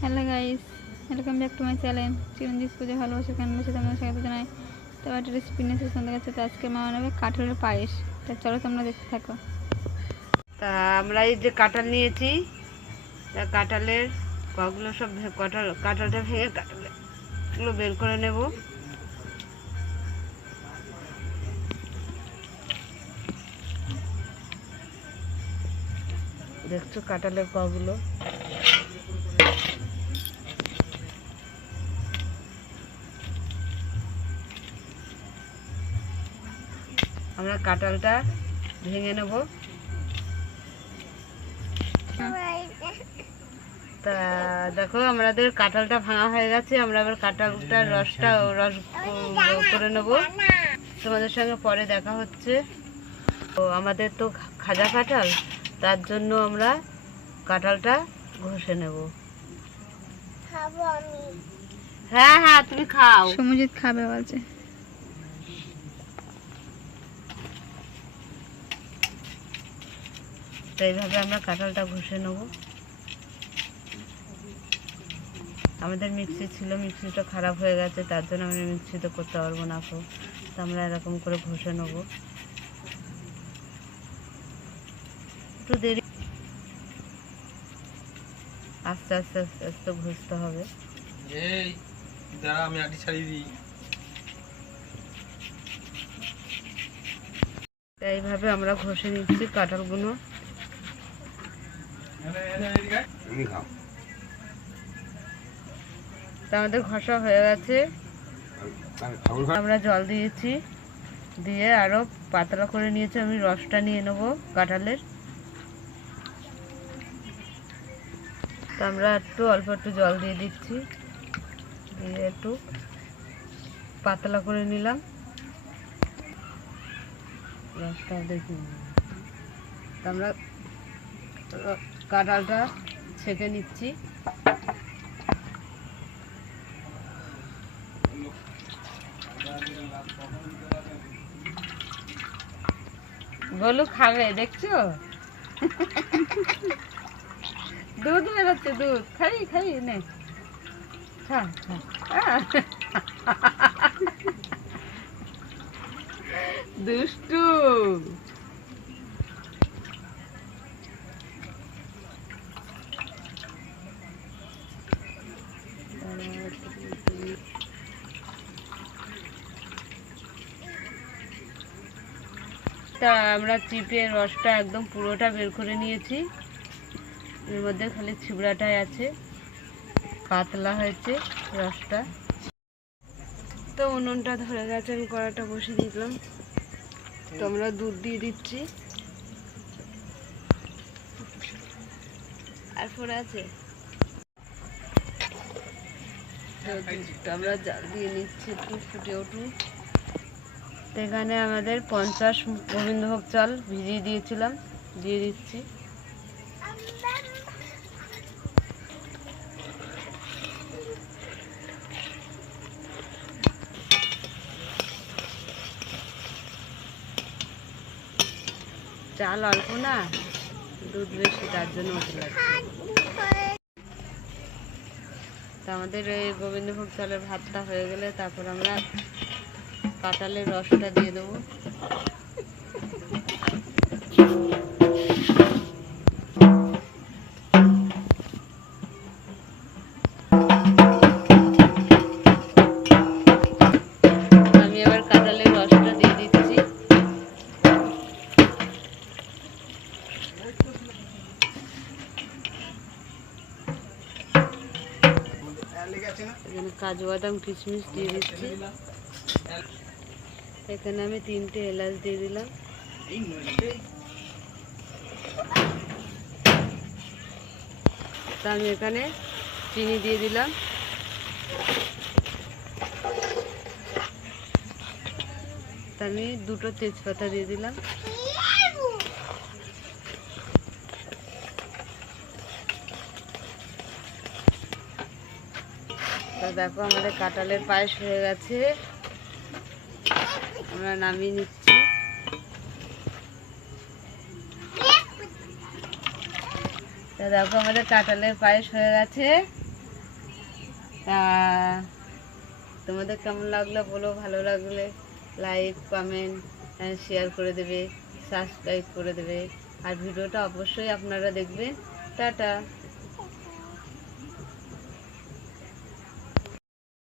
Hello guys, welcome back to my channel Chiranjit পুজো ভালোবাসা ক্যানভাসে তোমরা স্বাগত জানাই। তো একটা রেসিপি নিয়ে এসেছি তোমাদের কাছে। তো আজকে মা বানাবে কাঁঠালের পায়েস। তা চলো তোমরা দেখতে থাকো। তা আমরা এই যে কাঁঠাল নিয়েছি, তা কাঁঠালের কগুলো সব কাঁঠালটা ভেঙে কাঁঠালগুলো বের করে নেব। দেখছো কাঁঠালের কগুলো, আমরা কাঁঠালটা ভেঙে নেব। তা দেখো আমাদের কাঁঠালটা ভাঙা হয়ে গেছে। আমরা এবার কাঁঠালটার রস করে নেব। তোমাদের সঙ্গে পরে দেখা হচ্ছে। তো আমাদের তো খাজা কাঁঠাল, তার জন্য আমরা কাঁঠালটা ঘষে নেব। হ্যাঁ হ্যাঁ তুমি খাও। সমজিৎ খাবে বলছে। তো এইভাবে আমরা কাঁঠালটা ঘষে নেব। আমাদের মিক্সি ছিল, মিক্সিটা খারাপ হয়ে গেছে, তার জন্য আমরা মিক্সিতে করতে পারবো না। তো আমরা এরকম করে ঘষে নেব। একটু দেরি, আস্তে আস্তে আস্তে আস্তে ঘষতে হবে। আমি আটি ছাড়িয়ে দিই। এইভাবে আমরা ঘষে নিচ্ছি কাঁঠালগুলো। তা আমাদের ঘষা হয়ে গেছে। আমরা জল দিয়েছি, দিয়ে আরো পাতলা করে নিয়েছি। আমি রসটা নিয়ে নেব কাঁঠালের। তা আমরা অল্প একটু জল দিয়ে দিচ্ছি, দিয়ে একটু পাতলা করে নিলাম রসটা। দেখি আমরা কাঁঠালটা ছেঁকে নিচ্ছি। বলু খাবে, দেখছো দুধ বেরোচ্ছে, দুধ খাই খাই নে খা খা। দুষ্টু। তা আমরা চিপের রসটা একদম পুরোটা বের করে নিয়েছি। এর মধ্যে খালি ছিবড়াটাই আছে, পাতলা হয়েছে রসটা। তো উনুনটা ধরে গেছে, আমি কড়াটা বসিয়ে দিলাম। তো আমরা দুধ দিয়ে দিচ্ছি। আর পরে আছে দুধটা আমরা জাল দিয়ে নিচ্ছি, একটু ফুটে উঠুক। এখানে আমাদের 50 গোবিন্দভোগ চাল ভিজিয়ে দিয়েছিলাম, দিয়ে দিচ্ছি। চাল অল্প না, দুধ বেশি, তার জন্য ওটা লাগছে। তা আমাদের এই গোবিন্দভোগ চালের ভাতটা হয়ে গেলে তারপর আমরা কাঁঠালের রসটা দিয়ে দেবো। আমি এবার কাঁঠালের রসটা দিয়ে দিচ্ছি। এখানে কাজু বাদাম কিশমিশ দিয়ে দিচ্ছি। এখানে আমি 3টে এলাচ দিয়ে দিলাম। তা আমি এখানে চিনি দিয়ে দিলাম। তা আমি 2টো তেজপাতা দিয়ে দিলাম। তা দেখো আমাদের কাঁঠালের পায়েস হয়ে গেছে, আমরা নামিয়ে নিচ্ছি। তা দেখো আমাদের কাঁঠালের পায়েস হয়ে গেছে। তা তোমাদের কেমন লাগলো বলো, ভালো লাগলে লাইক কমেন্ট শেয়ার করে দেবে, সাবস্ক্রাইব করে দেবে, আর ভিডিওটা অবশ্যই আপনারা দেখবেন। টাটা।